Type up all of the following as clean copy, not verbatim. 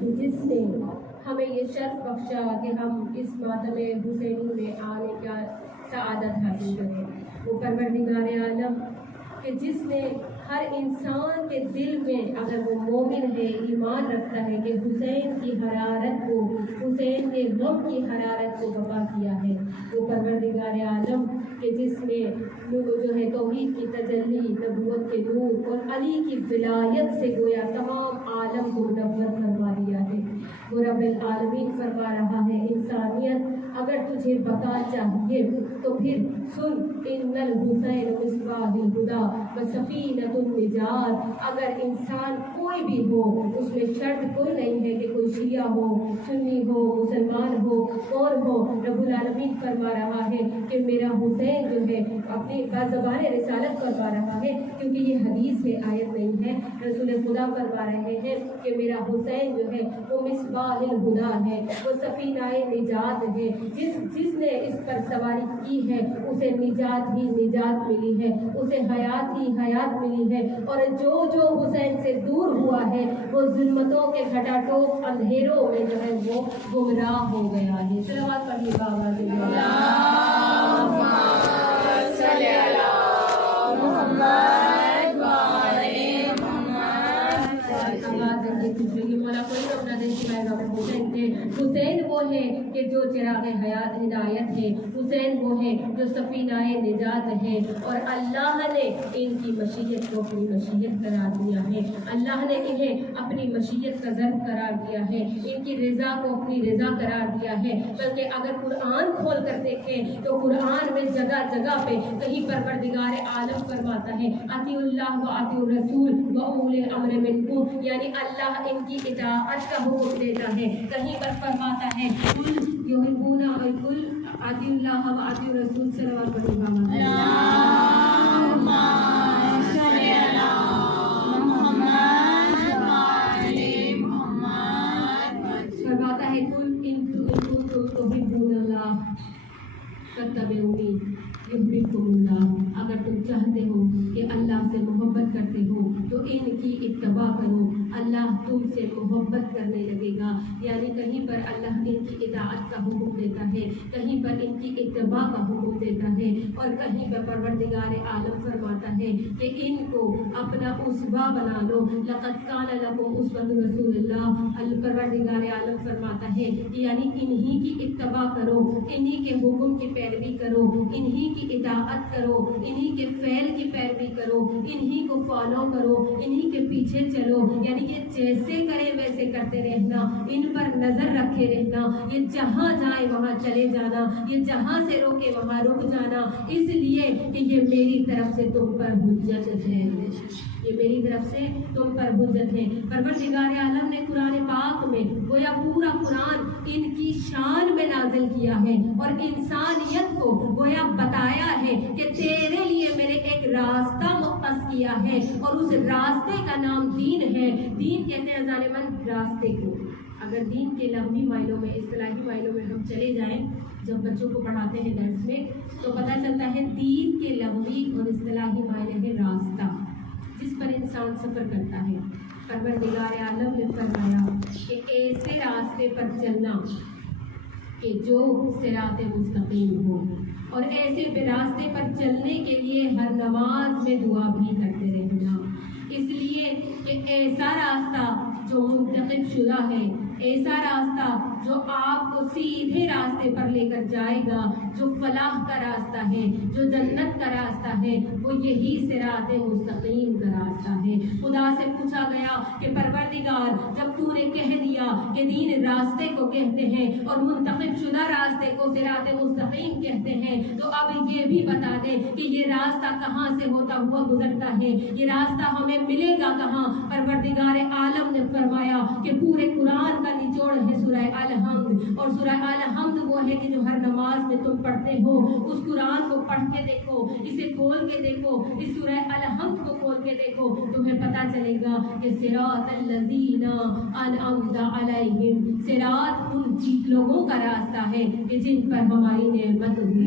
کہ جس نے ہمیں یہ شرف بخشا کہ ہم اس ماتم حسینی میں آنے کا سعادت حاصل کریں، وہ پروردگار عالم کہ جس نے ہر انسان کے دل میں اگر وہ مومن ہے، ایمان رکھتا ہے، کہ حسین کی حرارت کو، حسین کے غم کی حرارت کو وفا کیا ہے، وہ پروردگار عالم کہ جس نے جو ہے توحید کی تجلی، نبوت کے نور اور علی کی ولایت سے گویا تمام عالم کو منور فرما دیا ہے۔ وہ رب العالمین فرما رہا ہے، انسانیت اگر تجھے بقا چاہیے تو پھر سن، ان الحسین مصباح الہدی و سفینۃ النجات۔ اگر انسان کوئی بھی ہو، اس میں شرط کوئی نہیں ہے کہ کوئی شیعہ ہو، سنی ہو، مسلمان ہو، اور ہو، رب العالمین فرما رہا ہے کہ میرا حسین جو ہے اپنی زبان رسالت فرما رہا ہے، کیونکہ یہ حدیث ہے، آیت نہیں ہے، رسول خدا فرما رہے ہیں کہ میرا حسین جو ہے وہ مصباح الہدی ہے، وہ سفینہ نجات ہے، جس نے اس پر سواری کی ہے اسے نجات ہی نجات ملی ہے، اسے حیات ہی حیات ملی ہے، اور جو حسین سے دور ہوا ہے وہ ظلمتوں کے گھٹا ٹوپ اندھیروں میں جو ہے وہ گمراہ ہو گیا ہے۔ صلوات پڑھیے بابا سے اللہم صلی علی محمد وعلی محمد۔ مولا کوئی اپنا دن سوائے بابا حسین کے۔ حسین وہ ہے کہ جو چراغ حیات ہدایت ہے، حسین وہ ہے جو سفینہ نجات ہے، اور اللہ نے ان کی مشیت کو اپنی مشیت قرار دیا ہے، اللہ نے انہیں اپنی مشیت کا ظرف قرار دیا ہے، ان کی رضا کو اپنی رضا قرار دیا ہے۔ بلکہ اگر قرآن کھول کر دیکھیں تو قرآن میں جگہ جگہ پہ کہیں پروردگار عالم فرماتا ہے اطیعوا اللہ و اطیعوا الرسول و اولی الامر منکم، یعنی اللہ ان کی اطاعت کا حکم دیتا ہے۔ کہیں پر فرماتا ہے یحبون کل اطیعوا اللہ و اطیعوا الرسول، صلوات پڑھیے بابا۔ اللہم صلی علی محمد وعلی محمد۔ فرماتا ہے کل ان کنتم تحبون اللہ فاتبعونی یحببکم اللہ، اگر تم چاہتے ہو کہ اللہ سے محبت کرتے ہو تو ان کی اتباع کرو، اللہ تم سے محبت کرنے لگے گا۔ یعنی کہیں پر اللہ ان کی اطاعت کا حکم دیتا ہے، کہیں پر ان کی اتباع کا حکم دیتا ہے، اور کہیں پر پروردگار عالم فرماتا ہے کہ ان کو اپنا اسوہ بنا لو، لقد کان لکم اسوۃ رسول اللہ۔ پروردگار عالم فرماتا ہے یعنی انہی کی اتباع کرو، انہی کے حکم کی پیروی کرو، انہی کی اطاعت کرو، انہی کے فعل کی پیروی کرو، انہی کو فالو کرو، انہی کے پیچھے چلو، یعنی یہ جیسے کرے ویسے کرتے رہنا، ان پر نظر رکھے رہنا، یہ جہاں جائیں وہاں چلے جانا، یہ جہاں سے روکے وہاں رک جانا، اس لیے کہ یہ میری طرف سے تم پر حجت ہے، یہ میری طرف سے تم پر حجت ہے۔ پروردگار عالم نے قرآن پاک میں گویا پورا قرآن ان کی شان میں نازل کیا ہے، اور انسانیت کو گویا بتایا ہے کہ تیرے لیے میں نے ایک راستہ مختص کیا ہے، اور اس راستے کا نام دین ہے۔ دین کہتے ہیں ظالمن راستے کو، اگر دین کے لفظی معنوں میں، اصطلاحی معنوں میں ہم چلے جائیں، جب بچوں کو پڑھاتے ہیں درس میں تو پتہ چلتا ہے دین کے لفظی اور اصطلاحی معنی ہے راستہ جس پر انسان سفر کرتا ہے۔ پروردگار عالم نے فرمایا کہ ایسے راستے پر چلنا کہ جو صراط مستقیم ہو، اور ایسے راستے پر چلنے کے لیے ہر نماز میں دعا بھی کرتے رہنا، اس لیے کہ ایسا راستہ جو منتخب شدہ ہے، ایسا راستہ جو آپ کو سیدھے راستے پر لے کر جائے گا، جو فلاح کا راستہ ہے، جو جنت کا راستہ ہے، وہ یہی صراط مستقیم کا راستہ ہے۔ خدا سے پوچھا گیا کہ پروردگار جب تو نے کہہ دیا کہ دین راستے کو کہتے ہیں اور منتخب شدہ راستے کو صراط مستقیم کہتے ہیں، تو اب یہ بھی بتا دے کہ یہ راستہ کہاں سے ہوتا ہوا گزرتا ہے، یہ راستہ ہمیں ملے گا کہاں۔ پروردگار عالم نے فرمایا کہ پورے قرآن کا نچوڑ ہے سورہ الحمد، اور سورہ الحمد وہ ہے کہ جو ہر نماز میں تم پڑھتے ہو، اس قرآن کو پڑھ کے دیکھو، اسے کھول کے دیکھو، اس سورہ الحمد کو کھول کے دیکھو، تمہیں پتہ چلے گا کہ صراط الذین انعمت علیہم، صراط ان لوگوں کا راستہ ہے کہ جن پر ہماری نعمت ہوئی۔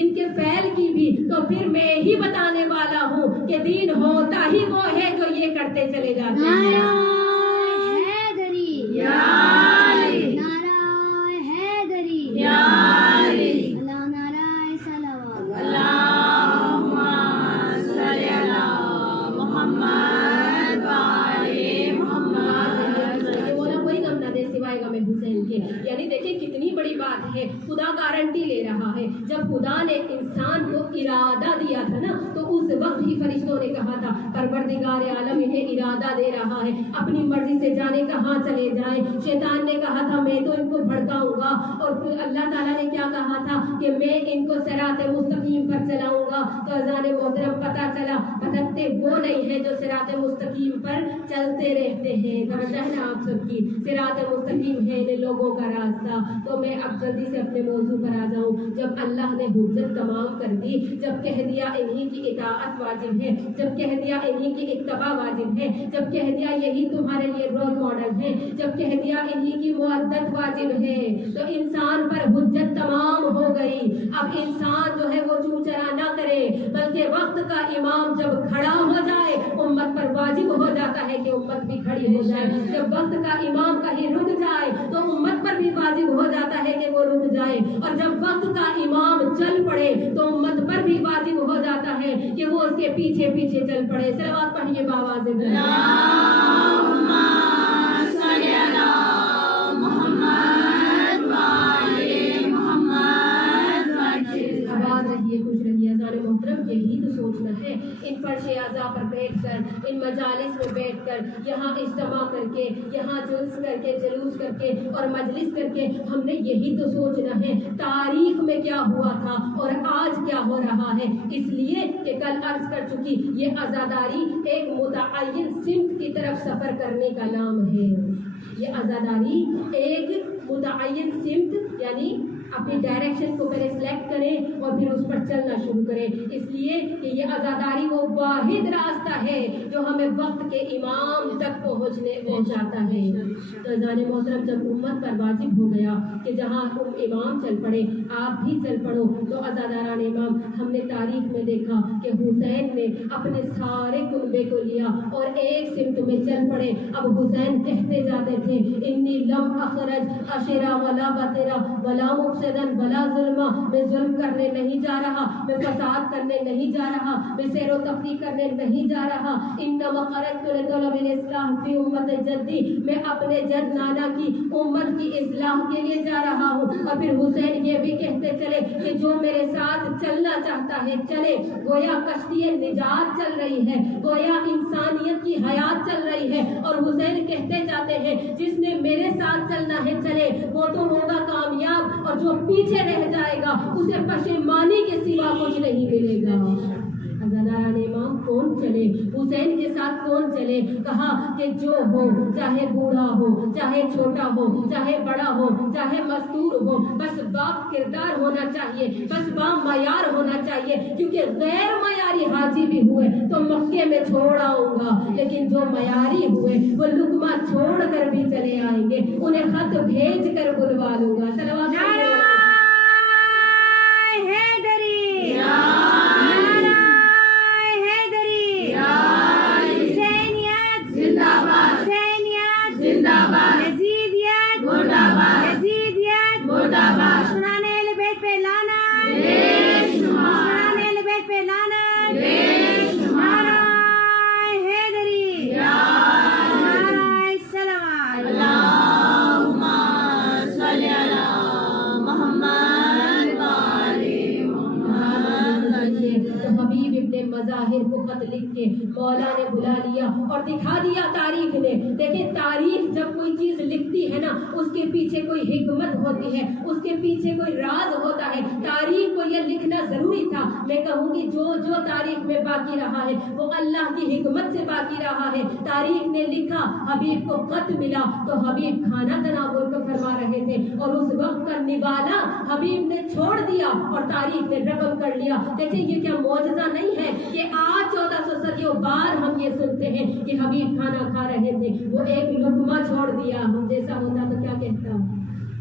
ان کے فعل کی بھی، تو پھر میں ہی بتانے والا ہوں کہ دین ہوتا ہی وہ ہے جو یہ کرتے چلے جاتے ہیں۔ نعرہ حیدری، یا علی، نعرہ حیدری، یا علی، اللہ نعرہ صلوات، اللہم صلی علی محمد وآل محمد۔ یہ بولا کوئی غم نہ دے سوائے غم حسین کے، یعنی دیکھیں کتنی بڑی بات ہے، خدا گارنٹی لے رہا ہے۔ جب خدا نے انسان کو ارادہ دیا تھا نا، تو اس وقت ہی فرشتوں نے کہا تھا پروردگار عالم انہیں ارادہ دے رہا ہے، اپنی مرضی سے جانے کہاں چلے جائیں۔ شیطان نے کہا تھا میں تو ان کو بھڑکاؤں گا، اور پھر اللہ تعالیٰ نے کیا کہا تھا کہ میں ان کو صراط مستقیم پر چلاؤں گا۔ تو اذان محترم پتہ چلا بھٹکتے وہ نہیں ہیں جو صراط مستقیم پر چلتے رہتے ہیں۔ توجہ ہے نا آپ سب کی، صراط مستقیم ہے ان لوگوں کا راستہ۔ تو میں اب جلدی سے اپنے موضوع پر آ جاؤں۔ جب اللہ نے حجت تمام کر دی، جب کہہ دیا انہی کی اطاعت واجب ہے، جب کہہ دیا انہی کی اتباع واجب ہے، جب کہہ دیا یہی تمہارے لیے رول ماڈل ہے، جب کہہ دیا انہی کی مودت واجب ہے، تو انسان پر حجت تمام ہو گئی۔ اب انسان جو ہے وہ چوں چرا نہ کرے، بلکہ وقت کا امام جب کھڑا ہو جائے امت پر واجب ہو جاتا ہے کہ امت بھی کھڑی ہو جائے۔ جب وقت کا امام کہیں رک جائے تو امت پر بھی واجب ہو جاتا ہے کہ وہ رک جائے، اور جب وقت کا امام چل پڑے تو امت پر بھی واجب ہو جاتا ہے کہ وہ اس کے پیچھے پیچھے چل پڑے۔ صلوات پڑھیے باواز اللہم صلی علی محمد وآل محمد وجل۔ آباد رہیے، خوش رہیے۔ اذان محترم یہی تو سوچنا ہے، ان فرش اعضاء پر بیٹھ کر، ان مجالس میں بیٹھ کر، یہاں اجتماع کر کے، یہاں جلوس کر کے اور مجلس کر کے ہم نے یہی تو سوچنا ہے تاریخ میں کیا ہوا تھا اور آج کیا ہو رہا ہے۔ اس لیے کہ کل عرض کر چکی یہ عزاداری ایک متعین سمت کی طرف سفر کرنے کا نام ہے۔ یہ عزاداری ایک متعین سمت، یعنی اپنی ڈائریکشن کو پہلے سلیکٹ کریں اور پھر اس پر چلنا شروع کریں، اس لیے کہ یہ عزاداری وہ واحد راستہ ہے جو ہمیں وقت کے امام تک پہنچاتا ہے۔ تو اذان محترم جب امت پر واجب ہو گیا کہ جہاں امام چل پڑے آپ بھی چل پڑو، تو عزاداران امام ہم نے تاریخ میں دیکھا کہ حسین نے اپنے سارے کنبے کو لیا اور ایک سمت میں چل پڑے۔ اب حسین کہتے جاتے تھے انی لم اخرج اشرا ولا بطرا ولا مفسدن ولا ظلما، میں ظلم کرنے نہیں جا رہا، میں فساد کرنے نہیں جا رہا، میں سیر و تفریح کرنے نہیں جا رہا، انما خرجت لطلب الاصلاح فی امت جدی، میں اپنے جد نانا کی امت کی اصلاح کے لیے جا رہا ہوں۔ اور پھر حسین یہ بھی کہتے چلے کہ جو میرے ساتھ چلنا چاہتا ہے چلے، گویا کشتی نجات چل رہی ہے، گویا انسانیت کی حیات چل رہی ہے۔ اور حسین کہتے جاتے ہیں جس نے میرے ساتھ چلنا ہے چلے، وہ تو ہوگا کامیاب، اور جو پیچھے رہ جائے گا اسے پشیمانی کے سوا کچھ نہیں ملے گا۔ عزاداران امام کون چلے؟ حسین کے ساتھ کون چلے؟ کہا کہ جو ہو، چاہے بوڑھا ہو، چاہے چھوٹا ہو، چاہے بڑا ہو، چاہے مستور ہو، بس با کردار ہونا چاہیے، بس با معیار ہونا چاہیے، کیونکہ غیر معیاری حاجی بھی ہوئے تو مکے میں چھوڑ آؤں گا، لیکن جو معیاری ہوئے وہ لقمہ چھوڑ کر بھی چلے آئیں گے، انہیں خط بھیج کر بلوا لوں گا۔ صلوات مظاہر کو خط لکھ کے مولا نے بلا لیا اور دکھا دیا تاریخ نے۔ دیکھیں تاریخ جب کوئی چیز لکھتی ہے نا، اس کے پیچھے کوئی حکمت ہوتی ہے، اس کے پیچھے کوئی راز ہوتا ہے۔ تاریخ کو یہ لکھنا ضروری تھا۔ میں کہوں گی جو تاریخ میں باقی رہا ہے وہ اللہ کی حکمت سے باقی رہا ہے۔ تاریخ نے لکھا، حبیب کو خط ملا تو حبیب کھانا تناول کو فرما رہے تھے، اور اس وقت کا نوالا حبیب نے چھوڑ دیا اور تاریخ نے رقم کر لیا۔ دیکھیں یہ کیا معجزہ نہیں ہے کہ آج 1400 صدیوں بعد ہم یہ سنتے ہیں کہ حبیب کھانا کھا رہے تھے، وہ ایک لقمہ چھوڑ دیا۔ ہم جیسا ہوتا تو کیا کہتا؟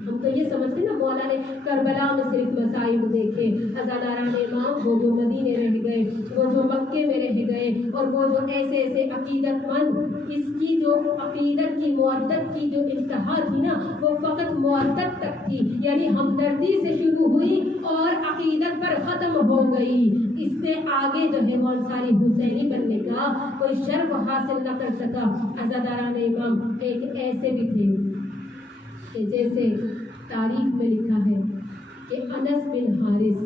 ہم تو یہ سمجھتے نا مولا نے کربلا میں صرف مصائب دیکھے، عزاداران امام وہ جو مدینے رہ گئے، وہ جو مکے میں رہ گئے، اور وہ جو ایسے ایسے عقیدت مند، اس کی جو عقیدت کی معدت کی جو انتہا تھی نا وہ فقط معدت تک تھی، یعنی ہمدردی سے شروع ہوئی اور عقیدت پر ختم ہو گئی۔ اس سے آگے جو ہے وہ انصاری حسینی بننے کا کوئی شرف حاصل نہ کر سکا۔ عزاداران امام ایک ایسے بھی تھے کہ جیسے تاریخ میں لکھا ہے کہ انس بن حارث،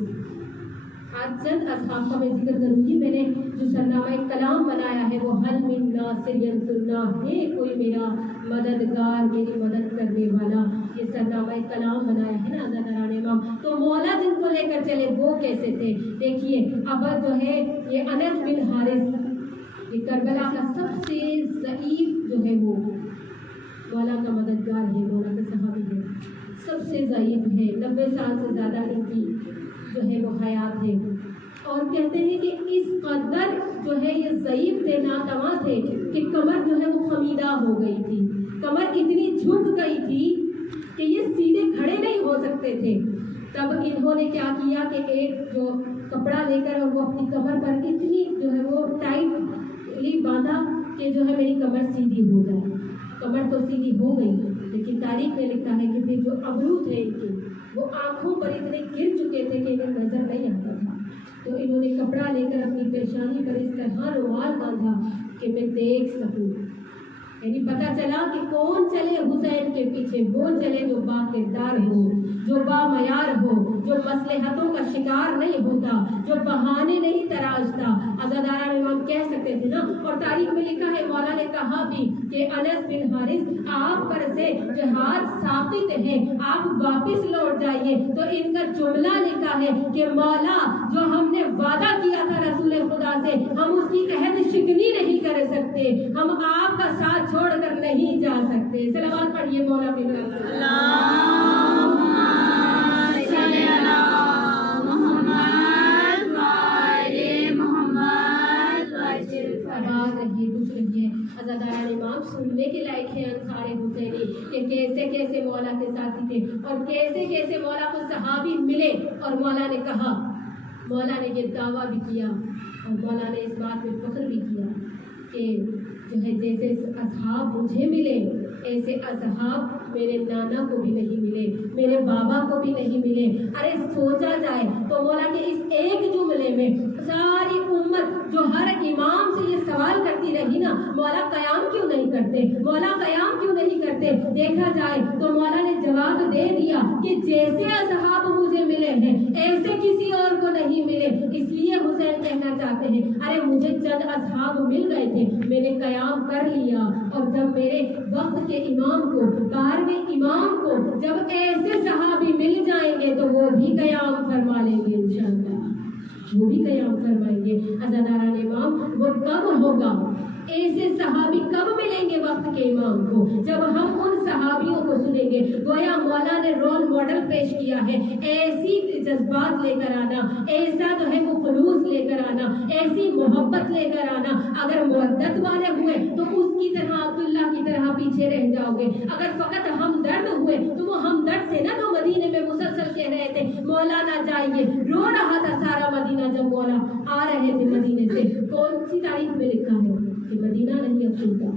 آج چند اصحاب کا میں ذکر کروں گی، میں نے جو سرنامہ کلام بنایا ہے وہ حل من ناصر ینصرنا، ہے کوئی میرا مددگار، میری مدد کرنے والا، یہ سرنامہ کلام بنایا ہے نا عزاداران امام۔ تو مولا جن کو لے کر چلے وہ کیسے تھے دیکھیے، اب جو ہے یہ انس بن حارث، یہ کربلا کا سب سے ضعیف جو ہے وہ مولا کا مددگار ہے، مولا کا صحابی ہے، سب سے ضعیف ہے، 90 سال سے زیادہ ان کی جو ہے وہ حیات ہے، اور کہتے ہیں کہ اس قدر جو ہے یہ ضعیف تھے، ناتواں تھے کہ کمر جو ہے وہ خمیدہ ہو گئی تھی، کمر اتنی جھک گئی تھی کہ یہ سیدھے کھڑے نہیں ہو سکتے تھے۔ تب انہوں نے کیا کیا کہ ایک جو کپڑا لے کر اور وہ اپنی کمر پر اتنی جو ہے وہ ٹائٹلی باندھا کہ جو ہے میری کمر سیدھی ہو جائے۔ کمر تو سیدھی ہو گئی، لیکن تاریخ میں لکھا ہے کہ پھر جو ابرو تھے ان کے وہ آنکھوں پر اتنے گر چکے تھے کہ انہیں نظر نہیں آتا تھا، تو انہوں نے کپڑا لے کر اپنی پیشانی پر اس طرح رومال باندھا کہ میں دیکھ سکوں، یعنی پتہ چلا کہ کون چلے حسین کے پیچھے، وہ چلے جو با کردار ہو، جو با معیار ہو، جو مصلحتوں کا شکار نہیں ہوتا، جو بہانے نہیں تراشتا۔ عزاداران امام کہہ سکتے تھے نا، اور تاریخ میں لکھا ہے مولا نے کہا بھی کہ انس بن حارث آپ پر سے جہاد ساقط ہے، آپ واپس لوٹ جائیے۔ تو ان کا جملہ لکھا ہے کہ مولا جو ہم نے وعدہ کیا تھا رسول خدا سے، ہم اس کی عہد شکنی نہیں کر سکتے، ہم آپ کا ساتھ چھوڑ کر نہیں جا سکتے۔ صلوات پڑھیے مولا پہ۔ عزاداران امام سننے کے لائق ہے انصار حسینی کہ کیسے کیسے مولا کے ساتھی تھے اور کیسے کیسے مولا کو صحابی ملے، اور مولا نے کہا، مولا نے یہ دعویٰ بھی کیا اور مولا نے اس بات میں فخر بھی کیا کہ جو ہے جیسے اصحاب مجھے ملے ایسے اصحاب میرے نانا کو بھی نہیں ملے، میرے بابا کو بھی نہیں ملے۔ ارے سوچا جائے تو مولا کے اس ایک جملے میں ساری امت جو ہر امام سے یہ سوال کرتی رہی نا، مولا قیام کیوں نہیں کرتے، مولا قیام کیوں نہیں کرتے، دیکھا جائے تو مولا نے جواب دے دیا کہ جیسے اصحاب مجھے ملے ہیں ایسے کسی اور کو نہیں ملے۔ اس لیے حسین کہنا چاہتے ہیں، ارے مجھے چند اصحاب مل گئے تھے، میں نے قیام کر لیا، اور جب میرے وقت کے امام کو، 12ویں امام کو جب ایسے صحابی مل جائیں گے تو وہ بھی قیام فرما لیں گے انشاءاللہ، وہ بھی قیام فرمائیں گے۔ عزاداران امام وہ کب ہوگا، ایسے صحابی کب ملیں گے وقت کے امام کو، جب ہم ان صحابیوں کو سنیں گے۔ گویا مولا نے رول ماڈل پیش کیا ہے، ایسی جذبات لے کر آنا، ایسا جو ہے وہ خلوص لے کر آنا، ایسی محبت لے کر آنا۔ اگر مودت والے ہوئے تو اس کی طرح عبداللہ کی طرح پیچھے رہ جاؤ گے، اگر فقط ہمدرد ہوئے تو وہ ہمدرد تھے نا جو مدینے میں مسلسل کہہ رہے تھے مولا نہ جائیے، رو رہا تھا سارا مدینہ جب مولا آ رہے تھے مدینے سے۔ کون سی تاریخ میں لکھا ہے کہ مدینہ نہیں اب سنتا،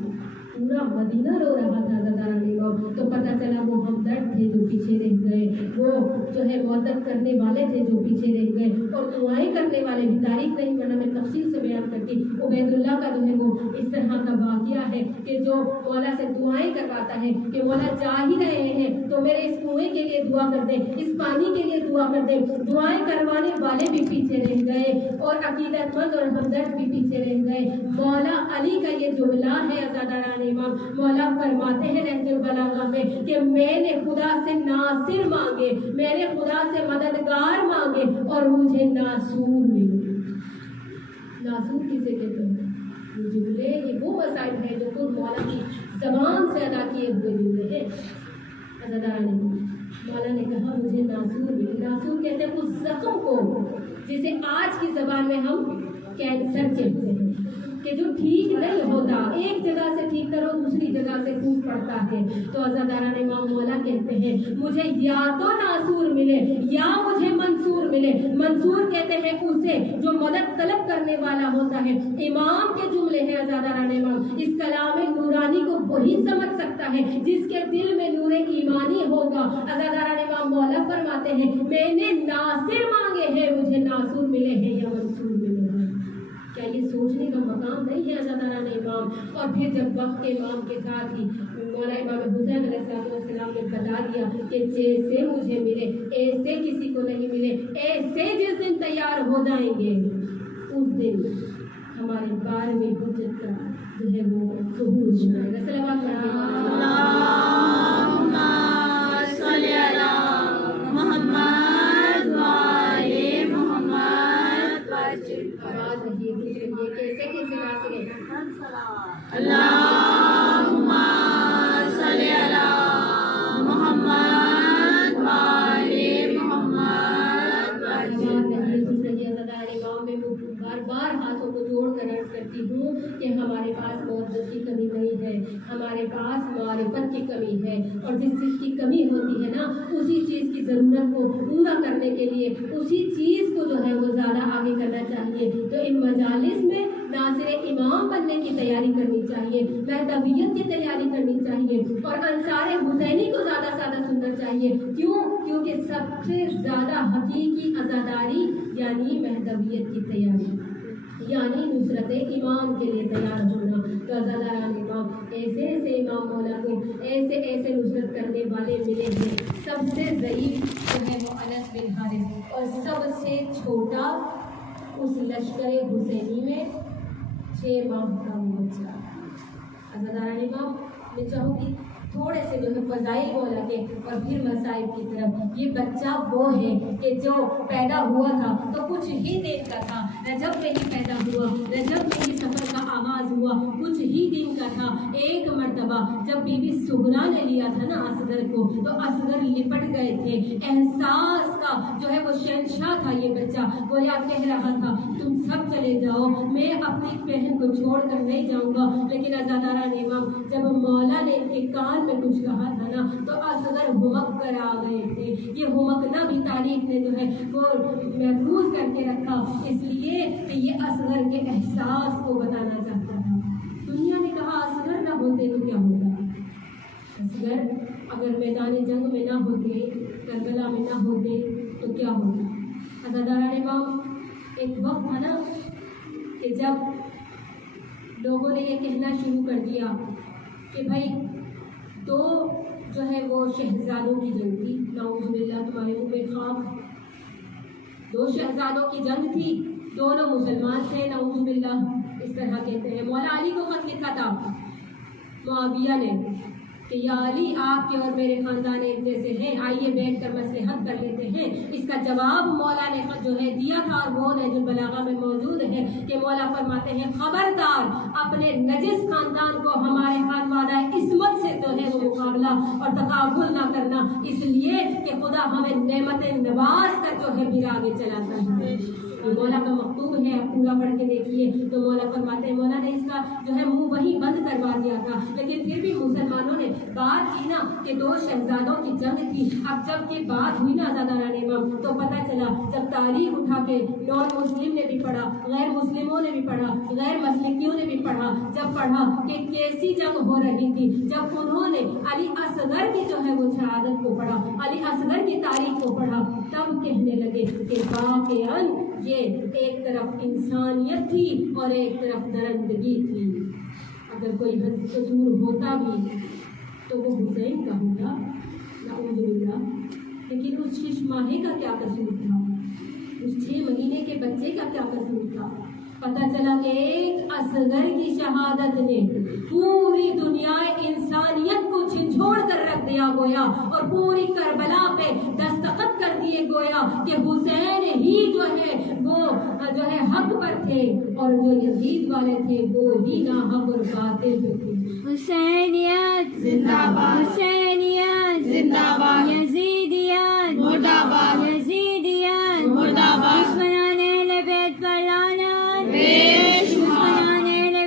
پورا مدینہ رو رہا تھا عزاداران امام۔ تو پتہ چلا وہ ہمدرد تھے جو پیچھے رہ گئے، وہ جو ہے مدد کرنے والے تھے جو پیچھے رہ گئے، اور دعائیں کرنے والے بھی۔ تاریخ نہیں ورنہ میں تفصیل سے بیان کرتی۔ عبید اللہ کا جو ہے وہ اس طرح کا واقعہ ہے کہ جو مولا سے دعائیں کرواتا ہے کہ مولا جا ہی رہے ہیں تو میرے اس کنویں کے لیے دعا کر دیں، اس پانی کے لیے دعا کر دیں۔ دعائیں کروانے والے بھی پیچھے رہ گئے اور عقیدت مند اور ہمدرد بھی پیچھے رہ گئے۔ مولا علی کا یہ جملہ ہے عزاداران امام، مولا فرماتے ہیں نہج البلاغہ میں کہ میں نے خدا سے ناصر مانگے، میں نے خدا سے مددگار مانگے اور مجھے ناصور ملے۔ ناصور کسے کہتے ہیں؟ یہ جملے یہ وہ مسائل ہیں جو خود مولا کی زبان سے ادا کیے ہوئے جملے ہیں۔ عزاداران امام مولا نے کہا مجھے ناصور ملے۔ ناصور کہتے ہیں اس زخم کو جسے آج کی زبان میں ہم کینسر کہتے ہیں۔ کہ جو ٹھیک نہیں ہوتا ایک جگہ سے ٹھیک کرو دوسری جگہ سے ٹوٹ پڑتا ہے. تو عزاداران امام مولا کہتے ہیں مجھے یا تو ناصور ملے یا مجھے منصور ملے. منصور کہتے ہیں اسے جو مدد طلب کرنے والا ہوتا ہے. امام کے جملے ہیں عزاداران امام. اس کلام نورانی کو وہی سمجھ سکتا ہے جس کے دل میں نور ایمانی ہوگا. عزاداران امام مولا فرماتے ہیں میں نے ناصر مانگے ہیں مجھے ناصور ملے ہیں یا منصور ملے ہیں. کیا یہ سوچنے کا مقام نہیں ہے عزاداران امام؟ اور پھر جب وقت کے امام کے ساتھ ہی مولا امام حسین علیہ السلام نے بتا دیا کہ جیسے مجھے ملے ایسے کسی کو نہیں ملے. ایسے جس دن تیار ہو جائیں گے اس دن ہمارے بار میں حجت کا جو ہے وہ ظہور ہو جائے گا. صلوات اللہم صلی علی محمد وآل محمد. آواز رہیے کیسے کیسے ناصر ہے. اللہم صلی علی محمد وآل محمد. بار بار ہاتھوں کو جوڑ کر عرض کرتی ہوں کہ ہمارے پاس معزت کی کمی نہیں ہے, ہمارے پاس معرفت کی کمی ہے, اور جس چیز کی کمی ہوتی ہے نا اسی چیز کی ضرورت کو پورا کرنے کے لیے اسی چیز کو جو ہے وہ زیادہ آگے کرنا چاہیے. تو ان مجالس میں ناصر امام بننے کی تیاری کرنی چاہیے, مہدویت کی تیاری کرنی چاہیے, اور انصار حسینی کو زیادہ سے زیادہ سننا چاہیے. کیونکہ سب سے زیادہ حقیقی عزاداری یعنی مہدویت کی تیاری, یعنی نصرت امام کے لیے تیار ہونا. تو عزاداران امام ایسے ایسے امام مولا کو ایسے ایسے نصرت کرنے والے ملے ہیں. سب سے ضعیف جو ہے وہ انس بن حارث, اور سب سے چھوٹا اس لشکر حسینی میں 6 ماہ کا وہ بچہ. عزاداران امام میں چاہوں گی تھوڑے سے جو ہے فضائل کو لگے اور پھر مسائل کی طرف. یہ بچہ وہ ہے کہ جو پیدا ہوا تھا تو کچھ ہی دن کا تھا, رجب میں ہی پیدا ہوا, رجب میں ہی سفر کا آغاز ہوا, کچھ ہی دن کا تھا. ایک مرتبہ جب بی بی سغرا نے لیا تھا نا اصغر کو تو اصغر لپٹ گئے تھے. احساس کا جو ہے وہ شہنشاہ تھا یہ بچہ. گویا کہہ رہا تھا تم سب چلے جاؤ میں اپنی بہن کو چھوڑ کر نہیں جاؤں گا. لیکن عزاداران امام جب مولا نے ان کے کان میں کچھ کہا تھا نا تو اصغر ہمک کر آ گئے تھے. یہ ہمکنا بھی تاریخ نے جو ہے وہ محفوظ کر کے رکھا, اس لیے کہ یہ اصغر کے احساس کو بتانا چاہتا تھا. دنیا نے کہا اصغر نہ ہوتے تو کیا ہوتا, اصغر اگر میدان جنگ میں نہ ہوتے, کربلا میں نہ ہوتے تو کیا ہوتا. عزاداران امام ایک وقت تھا نا کہ جب لوگوں نے یہ کہنا شروع کر دیا کہ بھائی تو جو ہے وہ شہزادوں کی جنگ تھی, نعوذ باللہ تمہارے منہ میں خاک. 2 شہزادوں کی جنگ تھی, دونوں مسلمان تھے, نعوذ باللہ اس طرح کہتے ہیں. مولا علی کو خط لکھا تھا معاویہ نے کہ یا علی آپ کے اور میرے خاندان ایک جیسے ہیں, آئیے بیٹھ کر مسئلے حل کر لیتے ہیں. اس کا جواب مولا نے جو ہے دیا تھا, اور وہ نہج البلاغہ میں موجود ہے کہ مولا فرماتے ہیں خبردار اپنے نجس خاندان کو ہمارے خانوادہ عصمت سے جو ہے وہ مقابلہ اور تقابل نہ کرنا, اس لیے کہ خدا ہمیں نعمتیں نواز کر جو ہے پھر آگے چلاتا ہے. مولا کا مکتوب ہے, آپ پورا پڑھ کے دیکھیے. تو مولا فرماتے ہیں مولا نے اس کا جو ہے منہ وہیں بند کروا دیا تھا, لیکن پھر بھی مسلمانوں نے بات کی نا کہ 2 شہزادوں کی جنگ تھی. اب جب یہ بات ہوئی نا عزاداران امام تو پتہ چلا, جب تاریخ اٹھا کے نان مسلم نے بھی پڑھا, غیر مسلموں نے بھی پڑھا, غیر مسلکیوں نے بھی پڑھا, جب پڑھا کہ کیسی جنگ ہو رہی تھی, جب انہوں نے علی اصغر کی جو ہے وہ شہادت کو پڑھا, علی اصغر کی تاریخ کو پڑھا, تب کہنے لگے کہ واقعاً یہ ایک طرف انسانیت تھی اور ایک طرف درندگی تھی. اگر کوئی قصور ہوتا بھی تو وہ حسین کا ہوتا, نعوذ باللہ. لیکن اس 6 ماہے کا کیا قصور تھا, اس 6 مہینے کے بچے کا کیا قصور تھا. پتہ چلا کہ ایک اصغر کی شہادت نے پوری دنیا انسانیت کو جھنجھوڑ کر رکھ دیا گویا, اور پوری کربلا پہ دستخط کر دیے گویا کہ حسین ہی جو ہے وہ جو ہے حق پر تھے, اور جو یزید والے تھے وہ ہی ناحق اور باطل پہ تھے. حسینیت زندہ باد, حسینیت زندہ باد, یزیدیت مرد آباد, یزیدیت مرد آباد. دشمنان اہل بیت پر لعنت, دشمنان اہل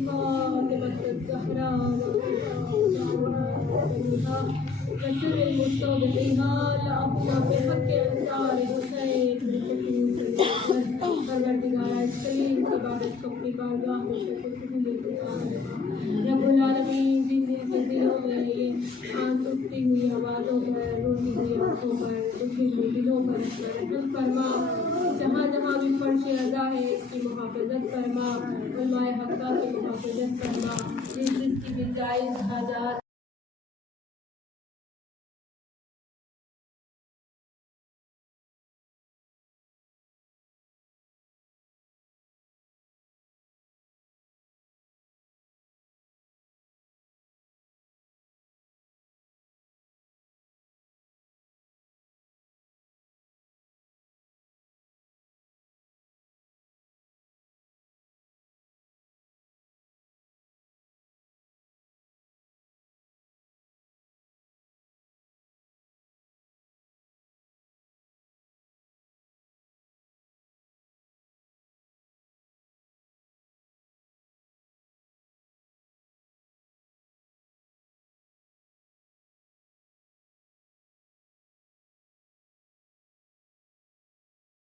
فاطمة الزهراء وسر المستودعها اللهم بحق أنصار حسين پروردگار اس کلیم کی عبادت کو اپنی بارگاہ میں شرکت قبول رب العالمین جن کے دلوں میں آنکھ اٹھتی ہوئی آوازوں پر روتی ہوئی آنکھوں پر دکھی ہوئی دلوں پر رحم فرما جہاں جہاں بھی فرش رضا ہے اس کی محافظت فرما علماء حقہ کی محافظت فرما جس کی بھی جائز حاجات